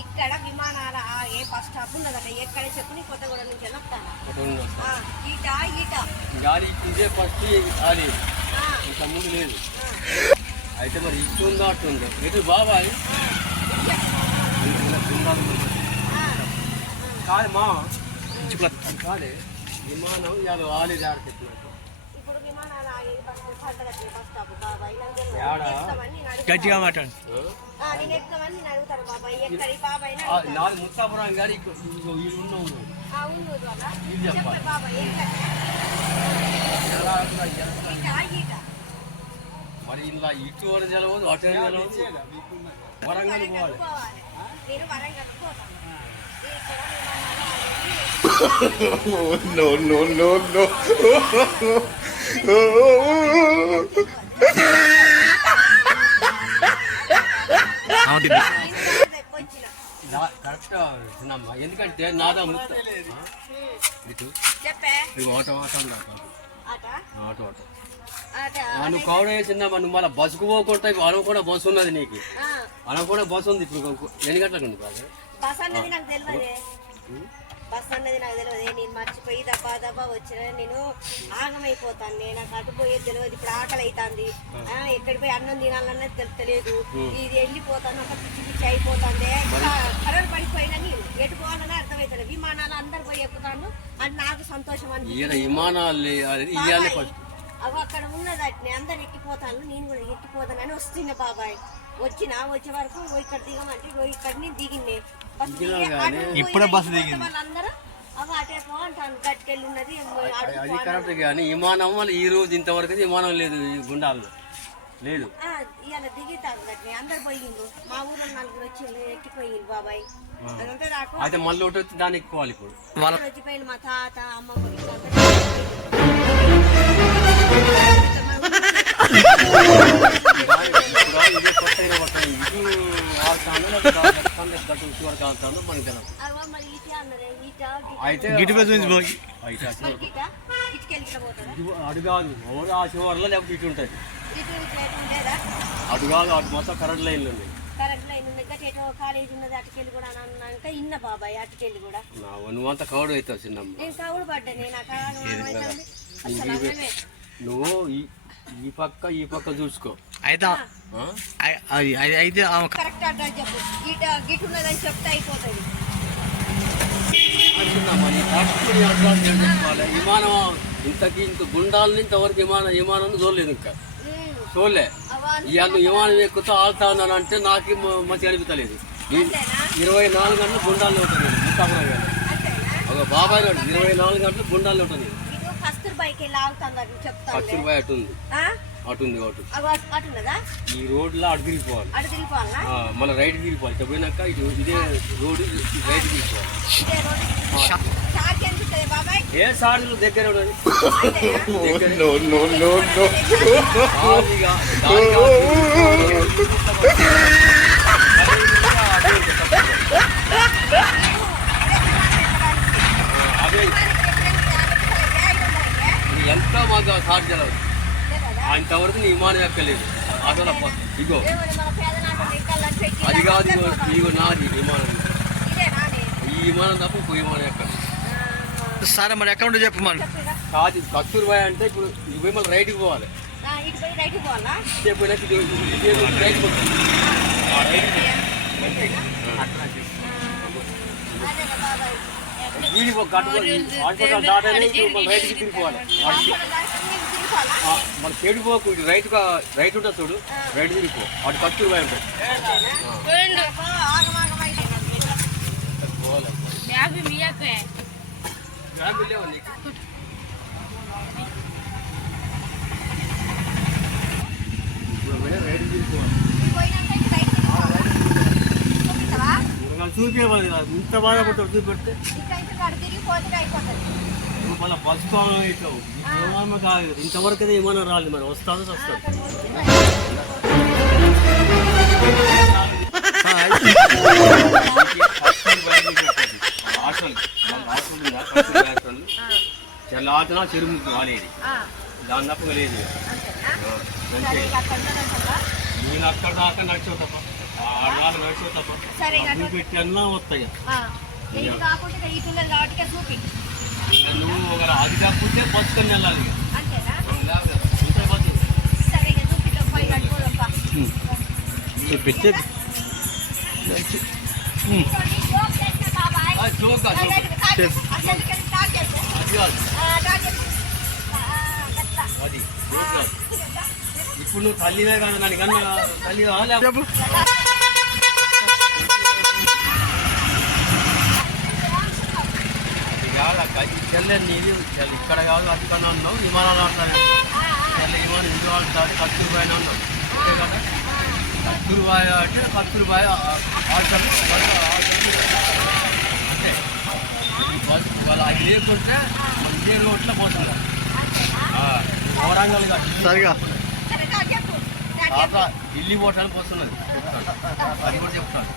ఇక్కడ విమానాల ఏ bus stop ఉన్నదట ఎక్కడ చెప్పు నీ కొత్తగూడ నుంచి వస్తాను ఇదే ఫస్ట్ అది ఇంకా ముందు లేదు అయితే మరి ఇస్తుందో అట్టుందో ఎటు బాబాయ్ కాదు మా కాదే విమానం ఇవాళ ఆలి దారి చెప్పినట్టు ఇప్పుడు విమానాల బస్ స్టాప్ బాబాయ్ గట్టిగా మాట్లాడు నేను ఎక్కుతామని నేను అడుగుతాను బాబాయ్ ఎక్కడి బాబాయ్ నాది ముస్తాపురం గారి చెప్పండి బాబాయ్ మరి ఇలా ఇటు అని తెలవదు అటు అని తెలవదు వరంగల్ పోవాలి నేను వరంగల్ పోతాను No, no, no, no. Correct చిన్నమ్మ ఎందుకంటే నాదా ఇటు ఆటో ఆటో ఆటో ఆటో నువ్వు కవడ వేసిందమ్మా నువ్వు మళ్ళీ బస్సుకు పోకుండా అనం కూడా బస్సు ఉన్నది నీకు అనం కూడా బస్సు ఉంది ఇప్పుడు ఎన్ని గంటలకు ఉంది బాగా బస్ అన్నది నాకు తెలియదు బస్ అన్నది నాకు తెలియదు నేను మర్చిపోయి దబ్బా దబ్బా వచ్చిన నేను ఆగమైపోతాను నాకు అటు పోయేది తెలియదు ఇప్పుడు ఆకలి అవుతుంది ఎక్కడికి పోయి అన్నం తినాలన్నది తెలియదు ఇది వెళ్ళిపోతాను ఒక పిచ్చి పిచ్చి అయిపోతుంది కలర్ పడిపోయినా నేను ఎటు పోవాలని అర్థమవుతుంది విమానాలు అందరు పోయి ఎక్కుతాను అది నాకు సంతోషం అనిపిస్తుంది అవి అక్కడ ఉన్నది అట్నే అందరు ఎక్కిపోతాను నేను కూడా ఎక్కిపోతానని వస్తున్నా బాబాయ్ వచ్చే వరకు ఇక్కడ దిగమంటే ఇక్కడ నేను దిగింది ఇప్పుడే బస్సు దిగింది వాళ్ళందరూ అవి అటే పోంటాను గట్టుకెళ్ళి ఉన్నది అది కరెక్ట్ కానీ విమానం వల్ల ఈ రోజు ఇంతవరకు విమానం లేదు గుండాల్లో లేదు ఇవాళ దిగుతాను గట్టి అందరు పోయిండు మా ఊళ్ళో నలుగురు వచ్చి ఎక్కిపోయింది బాబాయ్ అదంతా రాకు అయితే మళ్ళీ ఒకటి వచ్చి దాన్ని ఎక్కువాలి ఇప్పుడు వచ్చిపోయింది మా తాత అమ్మ అటు కాదు ఆ చివర్లో లేకపోతే ఇటు ఉంటుంది అటు కాదు అటు మొత్తం కరెంట్ లైన్లు ఉన్నాయి కాలేజ్ ఉన్నది అటుకెళ్ళి కూడా అన్నాక ఇన్న బాబాయ్ అటుకెళ్ళి కూడా నువ్వంతా కవడు అవుతావు చిన్నమ్మ నేను కవుడు పడ్డా నేను నువ్వు ఈ పక్క చూసుకో అయితే కరెక్ట్ అడ్రస్ చెప్పు గిట్ ఉన్నదని చెప్తే అయిపోతుంది విమానం ఇంతకి ఇంత గుండాలని ఇంతవరకు విమానం చూడలేదు ఇంకా చూడలే ఇవాళ విమానం ఎక్కుతూ ఆడుతా ఉన్నాను అంటే నాకు మంచిగా అనిపించలేదు 24 గంటలు గుండాల్లో ఉంటుంది ఒక బాబాయ్ 24 గంటలు గుండాల్లో ఉంటుంది కస్తూర్బాయ్ అటుంది ఈ రోడ్లో అటు తిరిగిపోవాలి మళ్ళీ రైట్ తిరిగిపోవాలి ఇట్లా పోయినాక ఇదే రోడ్డు రైట్ తిరిగిపోవాలి ఏ సార్లు దగ్గర ఎంత మాకు సార్ తెలవదు ఇంతవరకు నీ విమానం ఎక్కలేదు అసలు ఇగో అది కాదు ఇగో నాది విమానం ఈ విమానం తప్ప ఇంకో విమానం ఎక్కలేదు సరే మరి అకౌంట్ చెప్పు మనం కాదు కస్తూర్బాయ్ అంటే ఇప్పుడు ఇది పోయి మళ్ళీ రైట్కి పోవాలి రైట్ రైట్కి తిరిగిపోవాలి మన చెడు పోకు రైట్ ఉంటుంది చూడు రైట్ తిరిగిపో అటు కస్తూర్బాయ్ ఉంటుంది చూపించాలి ఇంత బాధపడతావు చూపెడితే మళ్ళీ బస్ అవుతావు విమానం కాదు ఇంతవరకు అయితే విమానం రాలేదు మరి వస్తాను వస్తాను చల్లాతన చెరువు రాలేదు దాని తప్ప లేదు నేను అక్కడ దాకా నడిచావు తప్ప ఆడవాళ్ళు వయసు తప్ప సరే ఇక డబ్బులు పెట్టి అన్నా వస్తాయి. ఇది కాకుండా ఇక ఇటు ఉన్నది కాబట్టి ఇక చూపి ఇక నువ్వు ఒక అది కాకపోతే బతుకొని వెళ్ళాలి ఇక. అంతేనా లేకపోతే ఇంత బతుకు. సరే ఇక చూపిద్దాం పై కట్టుకోదప్పా చూపించే ఆ, జోక్ కాదు, జోక్. అది కాదు, అది జోక్ కాదు. ఇప్పుడు నువ్వు తల్లివే కాదు నన్ను కన్నా తల్లి కావాలి. చెప్పు చెల్లె నీది ఇక్కడ కాదు అది కన్నా అన్నావు విమానాలు ఆడతానే చెల్లె విమానం విజయవాడ దాటి కస్తూరుబాయి అన్నావు అంతే కదా. కస్తూరుబాయి అంటే కస్తూరుబాయి ఆడతాను అంతే. వాళ్ళు అది లేకుంటే మన ఇదే రోడ్లో పోతుంది. వరంగల్ కాదు సరిగా ఢిల్లీ పోవటానికి వస్తున్నది అది కూడా చెప్తాను.